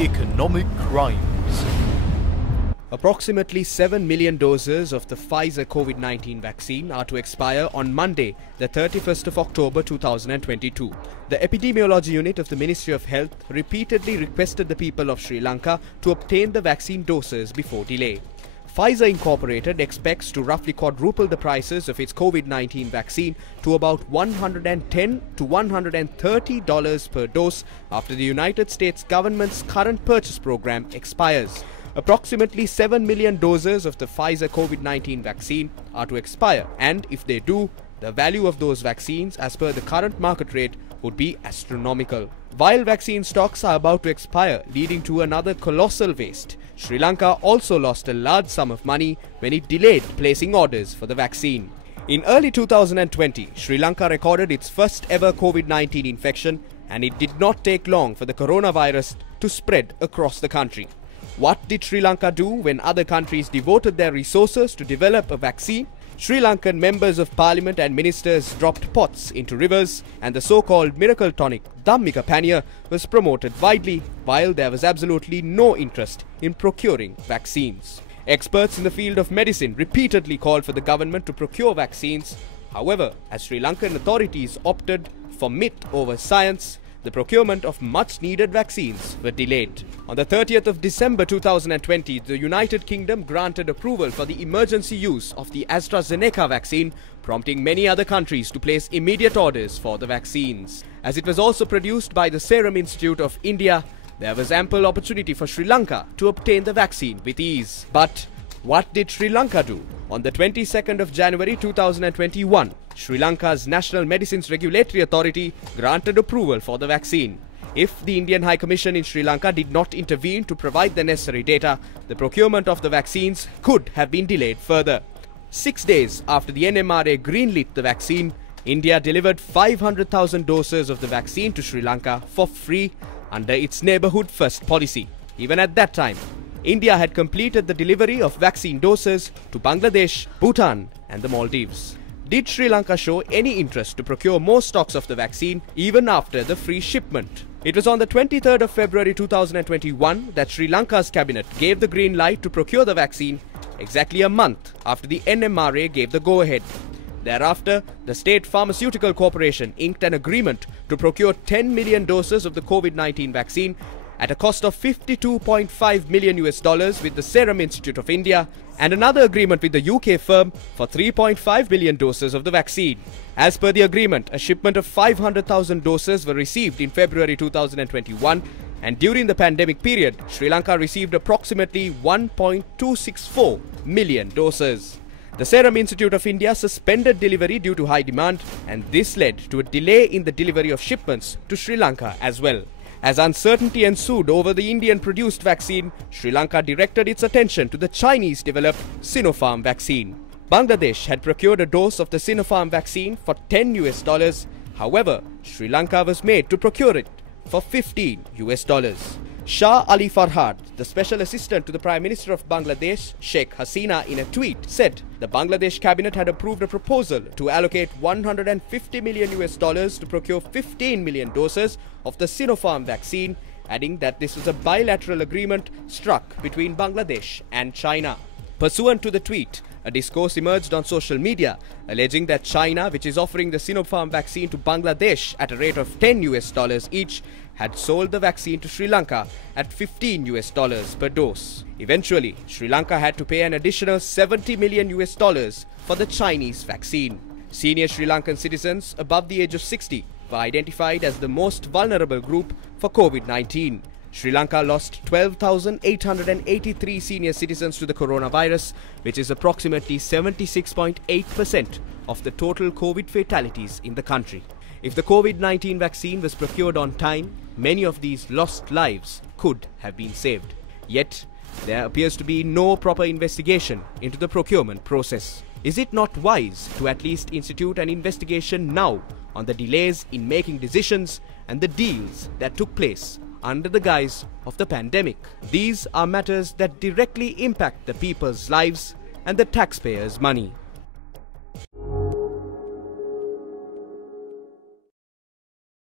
Economic crimes. Approximately 7 million doses of the Pfizer COVID-19 vaccine are to expire on Monday, the 31st of October 2022. The Epidemiology Unit of the Ministry of Health repeatedly requested the people of Sri Lanka to obtain the vaccine doses before delay. Pfizer Incorporated expects to roughly quadruple the prices of its COVID-19 vaccine to about $110 to $130 per dose after the United States government's current purchase program expires. Approximately 7 million doses of the Pfizer COVID-19 vaccine are to expire, and if they do, the value of those vaccines as per the current market rate would be astronomical. While vaccine stocks are about to expire, leading to another colossal waste, Sri Lanka also lost a large sum of money when it delayed placing orders for the vaccine. In early 2020, Sri Lanka recorded its first ever COVID-19 infection, and it did not take long for the coronavirus to spread across the country. What did Sri Lanka do when other countries devoted their resources to develop a vaccine? Sri Lankan members of parliament and ministers dropped pots into rivers, and the so-called miracle tonic Dhammika Paniya was promoted widely, while there was absolutely no interest in procuring vaccines. Experts in the field of medicine repeatedly called for the government to procure vaccines. However, as Sri Lankan authorities opted for myth over science, the procurement of much-needed vaccines were delayed. On the 30th of December 2020, the United Kingdom granted approval for the emergency use of the AstraZeneca vaccine, prompting many other countries to place immediate orders for the vaccines. As it was also produced by the Serum Institute of India, there was ample opportunity for Sri Lanka to obtain the vaccine with ease. But what did Sri Lanka do? On the 22nd of January 2021, Sri Lanka's National Medicines Regulatory Authority granted approval for the vaccine. If the Indian High Commission in Sri Lanka did not intervene to provide the necessary data, the procurement of the vaccines could have been delayed further. 6 days after the NMRA greenlit the vaccine, India delivered 500,000 doses of the vaccine to Sri Lanka for free under its Neighbourhood First policy. Even at that time, India had completed the delivery of vaccine doses to Bangladesh, Bhutan and the Maldives. Did Sri Lanka show any interest to procure more stocks of the vaccine even after the free shipment? It was on the 23rd of February 2021 that Sri Lanka's cabinet gave the green light to procure the vaccine, exactly a month after the NMRA gave the go-ahead. Thereafter, the State Pharmaceutical Corporation inked an agreement to procure 10 million doses of the COVID-19 vaccine at a cost of $52.5 million with the Serum Institute of India, and another agreement with the UK firm for 3.5 billion doses of the vaccine. As per the agreement, a shipment of 500,000 doses were received in February 2021, and during the pandemic period, Sri Lanka received approximately 1.264 million doses. The Serum Institute of India suspended delivery due to high demand, and this led to a delay in the delivery of shipments to Sri Lanka as well. As uncertainty ensued over the Indian-produced vaccine, Sri Lanka directed its attention to the Chinese-developed Sinopharm vaccine. Bangladesh had procured a dose of the Sinopharm vaccine for $10. However, Sri Lanka was made to procure it for $15. Shah Ali Farhad, the special assistant to the Prime Minister of Bangladesh, Sheikh Hasina, in a tweet said the Bangladesh cabinet had approved a proposal to allocate $150 million to procure 15 million doses of the Sinopharm vaccine, adding that this was a bilateral agreement struck between Bangladesh and China. Pursuant to the tweet, a discourse emerged on social media alleging that China, which is offering the Sinopharm vaccine to Bangladesh at a rate of $10 each, had sold the vaccine to Sri Lanka at $15 per dose. Eventually, Sri Lanka had to pay an additional $70 million for the Chinese vaccine. Senior Sri Lankan citizens above the age of 60 were identified as the most vulnerable group for COVID-19. Sri Lanka lost 12,883 senior citizens to the coronavirus, which is approximately 76.8% of the total COVID fatalities in the country. If the COVID-19 vaccine was procured on time, many of these lost lives could have been saved. Yet, there appears to be no proper investigation into the procurement process. Is it not wise to at least institute an investigation now on the delays in making decisions and the deals that took place under the guise of the pandemic? These are matters that directly impact the people's lives and the taxpayers' money.